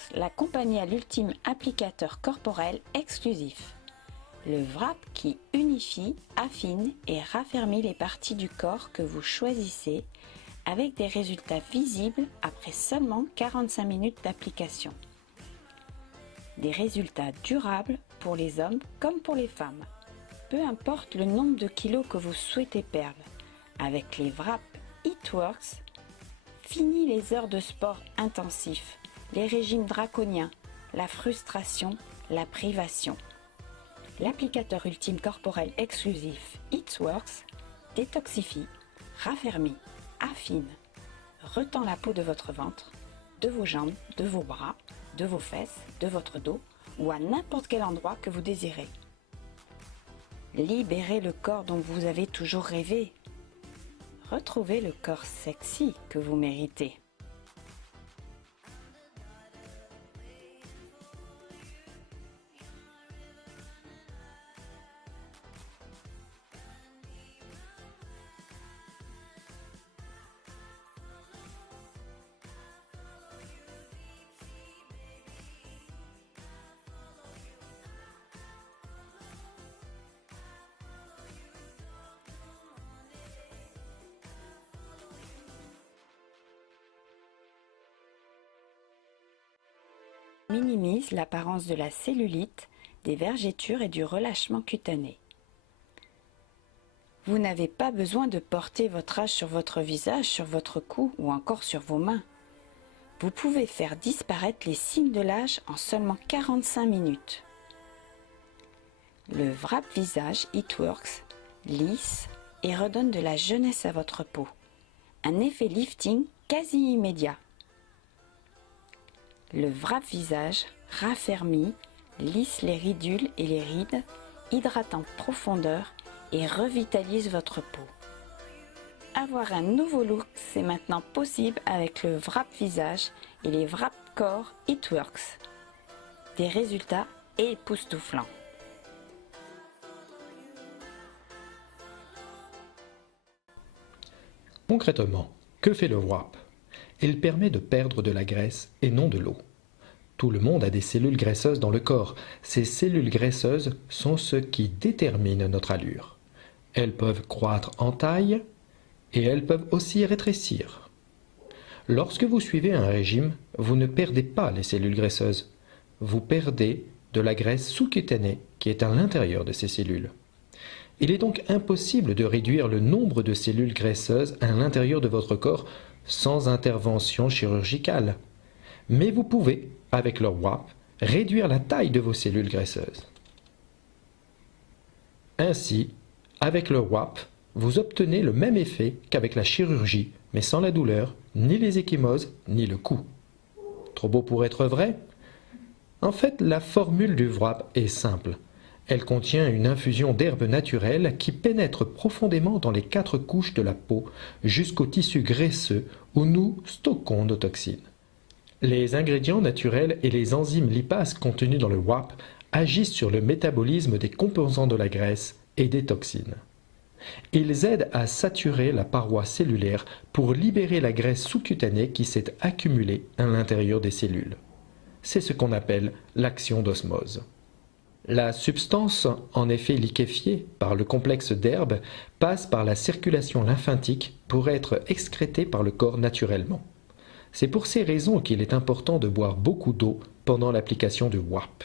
Works, la compagnie à l'ultime applicateur corporel exclusif. Le wrap qui unifie, affine et raffermit les parties du corps que vous choisissez avec des résultats visibles après seulement 45 minutes d'application. Des résultats durables pour les hommes comme pour les femmes. Peu importe le nombre de kilos que vous souhaitez perdre, avec les wraps It Works, fini les heures de sport intensif, les régimes draconiens, la frustration, la privation. L'applicateur ultime corporel exclusif It Works détoxifie, raffermit, affine, retend la peau de votre ventre, de vos jambes, de vos bras, de vos fesses, de votre dos ou à n'importe quel endroit que vous désirez. Libérez le corps dont vous avez toujours rêvé. Retrouvez le corps sexy que vous méritez. Minimise l'apparence de la cellulite, des vergetures et du relâchement cutané. Vous n'avez pas besoin de porter votre âge sur votre visage, sur votre cou ou encore sur vos mains. Vous pouvez faire disparaître les signes de l'âge en seulement 45 minutes. Le wrap visage It Works lisse et redonne de la jeunesse à votre peau. Un effet lifting quasi immédiat. Le wrap visage raffermit, lisse les ridules et les rides, hydrate en profondeur et revitalise votre peau. Avoir un nouveau look, c'est maintenant possible avec le wrap visage et les wrap corps It Works. Des résultats époustouflants. Concrètement, que fait le wrap? Il permet de perdre de la graisse et non de l'eau. Tout le monde a des cellules graisseuses dans le corps. Ces cellules graisseuses sont ce qui détermine notre allure. Elles peuvent croître en taille et elles peuvent aussi rétrécir. Lorsque vous suivez un régime, vous ne perdez pas les cellules graisseuses. Vous perdez de la graisse sous-cutanée qui est à l'intérieur de ces cellules. Il est donc impossible de réduire le nombre de cellules graisseuses à l'intérieur de votre corps sans intervention chirurgicale. Mais vous pouvez, avec le wrap, réduire la taille de vos cellules graisseuses. Ainsi, avec le wrap, vous obtenez le même effet qu'avec la chirurgie, mais sans la douleur, ni les ecchymoses, ni le coup. Trop beau pour être vrai? En fait, la formule du wrap est simple. Elle contient une infusion d'herbes naturelles qui pénètre profondément dans les 4 couches de la peau jusqu'au tissu graisseux où nous stockons nos toxines. Les ingrédients naturels et les enzymes lipases contenus dans le wrap agissent sur le métabolisme des composants de la graisse et des toxines. Ils aident à saturer la paroi cellulaire pour libérer la graisse sous-cutanée qui s'est accumulée à l'intérieur des cellules. C'est ce qu'on appelle l'action d'osmose. La substance, en effet liquéfiée par le complexe d'herbes, passe par la circulation lymphatique pour être excrétée par le corps naturellement. C'est pour ces raisons qu'il est important de boire beaucoup d'eau pendant l'application du wrap.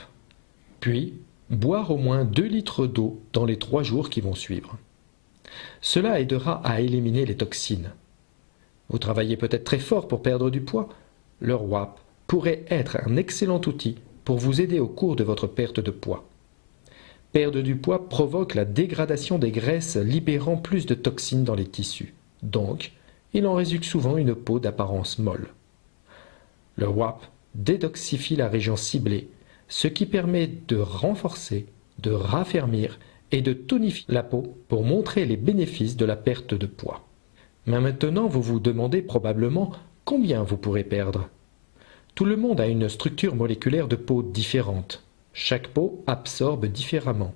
Puis, boire au moins 2 litres d'eau dans les 3 jours qui vont suivre. Cela aidera à éliminer les toxines. Vous travaillez peut-être très fort pour perdre du poids. Le wrap pourrait être un excellent outil pour vous aider au cours de votre perte de poids. Perdre du poids provoque la dégradation des graisses libérant plus de toxines dans les tissus. Donc, il en résulte souvent une peau d'apparence molle. Le wrap détoxifie la région ciblée, ce qui permet de renforcer, de raffermir et de tonifier la peau pour montrer les bénéfices de la perte de poids. Mais maintenant, vous vous demandez probablement combien vous pourrez perdre. Tout le monde a une structure moléculaire de peau différente. Chaque peau absorbe différemment.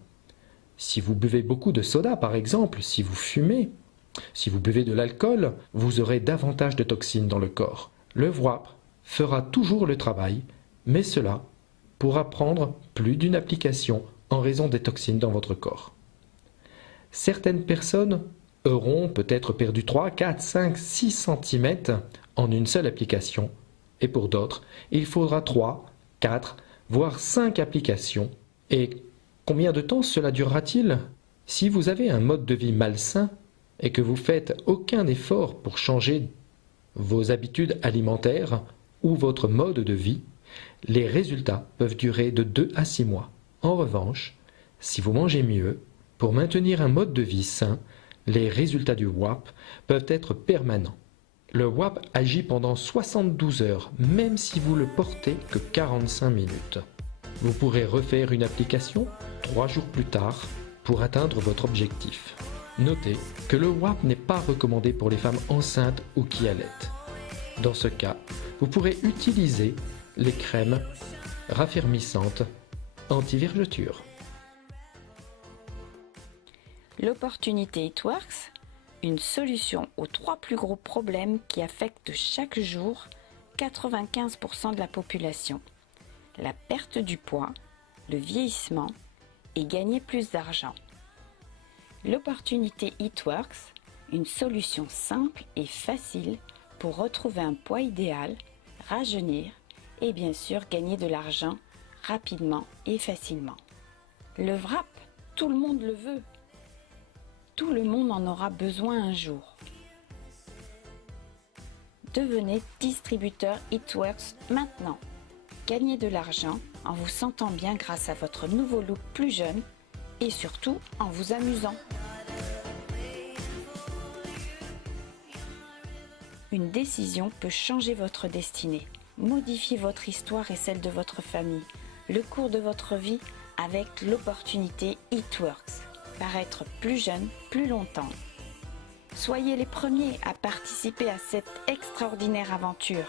Si vous buvez beaucoup de soda, par exemple, si vous fumez, si vous buvez de l'alcool, vous aurez davantage de toxines dans le corps. Le wrap fera toujours le travail, mais cela pourra prendre plus d'une application en raison des toxines dans votre corps. Certaines personnes auront peut-être perdu 3, 4, 5, 6 cm en une seule application, et pour d'autres, il faudra 3, 4, voire 5 applications. Et combien de temps cela durera-t-il? Si vous avez un mode de vie malsain et que vous faites aucun effort pour changer vos habitudes alimentaires ou votre mode de vie, les résultats peuvent durer de 2 à 6 mois. En revanche, si vous mangez mieux, pour maintenir un mode de vie sain, les résultats du WAP peuvent être permanents. Le WAP agit pendant 72 heures, même si vous le portez que 45 minutes. Vous pourrez refaire une application 3 jours plus tard pour atteindre votre objectif. Notez que le WAP n'est pas recommandé pour les femmes enceintes ou qui allaitent. Dans ce cas, vous pourrez utiliser les crèmes raffermissantes anti-vergeture. L'opportunité It Works, une solution aux 3 plus gros problèmes qui affectent chaque jour 95% de la population. La perte du poids, le vieillissement et gagner plus d'argent. L'opportunité It Works, une solution simple et facile pour retrouver un poids idéal, rajeunir et bien sûr gagner de l'argent rapidement et facilement. Le WRAP, tout le monde le veut. Tout le monde en aura besoin un jour. Devenez distributeur It Works maintenant. Gagnez de l'argent en vous sentant bien grâce à votre nouveau look plus jeune et surtout en vous amusant. Une décision peut changer votre destinée, modifier votre histoire et celle de votre famille, le cours de votre vie avec l'opportunité It Works. Paraître plus jeune, plus longtemps. Soyez les premiers à participer à cette extraordinaire aventure.